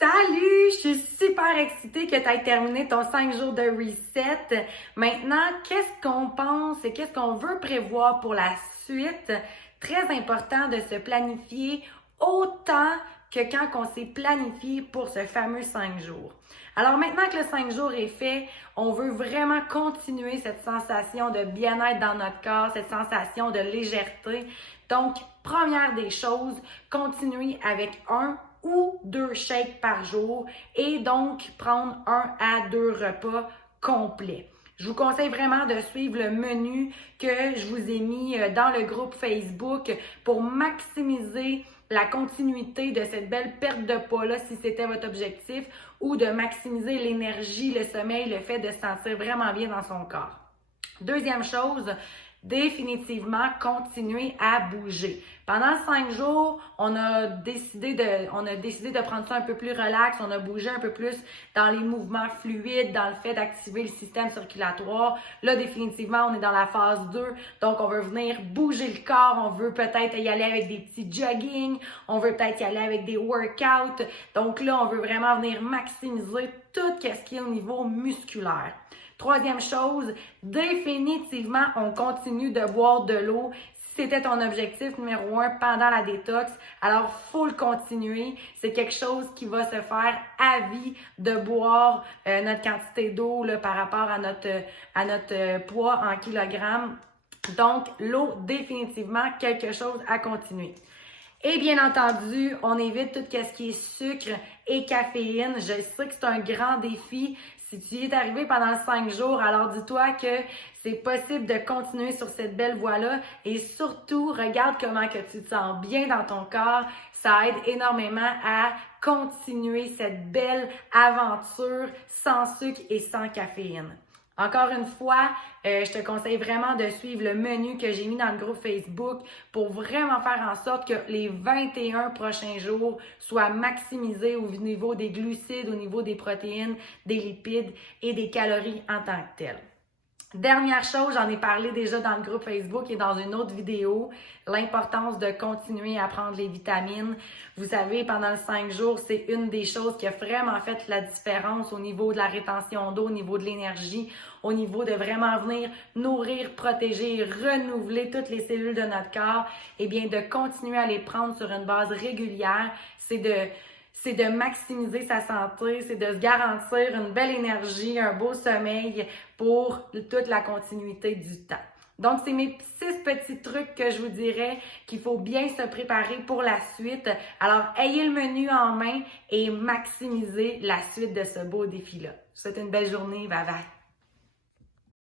Salut! Je suis super excitée que tu aies terminé ton 5 jours de reset. Maintenant, qu'est-ce qu'on pense et qu'est-ce qu'on veut prévoir pour la suite? Très important de se planifier autant que quand on s'est planifié pour ce fameux 5 jours. Alors maintenant que le 5 jours est fait, on veut vraiment continuer cette sensation de bien-être dans notre corps, cette sensation de légèreté. Donc, première des choses, continuer avec un ou 2 shakes par jour et donc prendre 1 à 2 repas complets. Je vous conseille vraiment de suivre le menu que je vous ai mis dans le groupe Facebook pour maximiser la continuité de cette belle perte de poids-là si c'était votre objectif ou de maximiser l'énergie, le sommeil, le fait de se sentir vraiment bien dans son corps. Deuxième chose, définitivement continuer à bouger. Pendant 5 jours, on a décidé de prendre ça un peu plus relax, on a bougé un peu plus dans les mouvements fluides, dans le fait d'activer le système circulatoire. Là, définitivement, on est dans la phase 2, donc on veut venir bouger le corps, on veut peut-être y aller avec des petits jogging, on veut peut-être y aller avec des workouts. Donc là, on veut vraiment venir maximiser tout ce qui est au niveau musculaire. Troisième chose, définitivement, on continue de boire de l'eau. Si c'était ton objectif numéro 1 pendant la détox, alors faut le continuer. C'est quelque chose qui va se faire à vie de boire notre quantité d'eau là, par rapport à notre poids en kilogrammes. Donc, l'eau, définitivement, quelque chose à continuer. Et bien entendu, on évite tout ce qui est sucre et caféine. Je sais que c'est un grand défi. Si tu y es arrivé pendant 5 jours, alors dis-toi que c'est possible de continuer sur cette belle voie-là. Et surtout, regarde comment que tu te sens bien dans ton corps. Ça aide énormément à continuer cette belle aventure sans sucre et sans caféine. Encore une fois, je te conseille vraiment de suivre le menu que j'ai mis dans le groupe Facebook pour vraiment faire en sorte que les 21 prochains jours soient maximisés au niveau des glucides, au niveau des protéines, des lipides et des calories en tant que telles. Dernière chose, j'en ai parlé déjà dans le groupe Facebook et dans une autre vidéo, l'importance de continuer à prendre les vitamines. Vous savez, pendant les 5 jours, c'est une des choses qui a vraiment fait la différence au niveau de la rétention d'eau, au niveau de l'énergie, au niveau de vraiment venir nourrir, protéger, renouveler toutes les cellules de notre corps. Eh bien, de continuer à les prendre sur une base régulière, c'est de maximiser sa santé, c'est de se garantir une belle énergie, un beau sommeil pour toute la continuité du temps. Donc, c'est mes 6 petits trucs que je vous dirais qu'il faut bien se préparer pour la suite. Alors, ayez le menu en main et maximisez la suite de ce beau défi-là. Je vous souhaite une belle journée. Bye bye!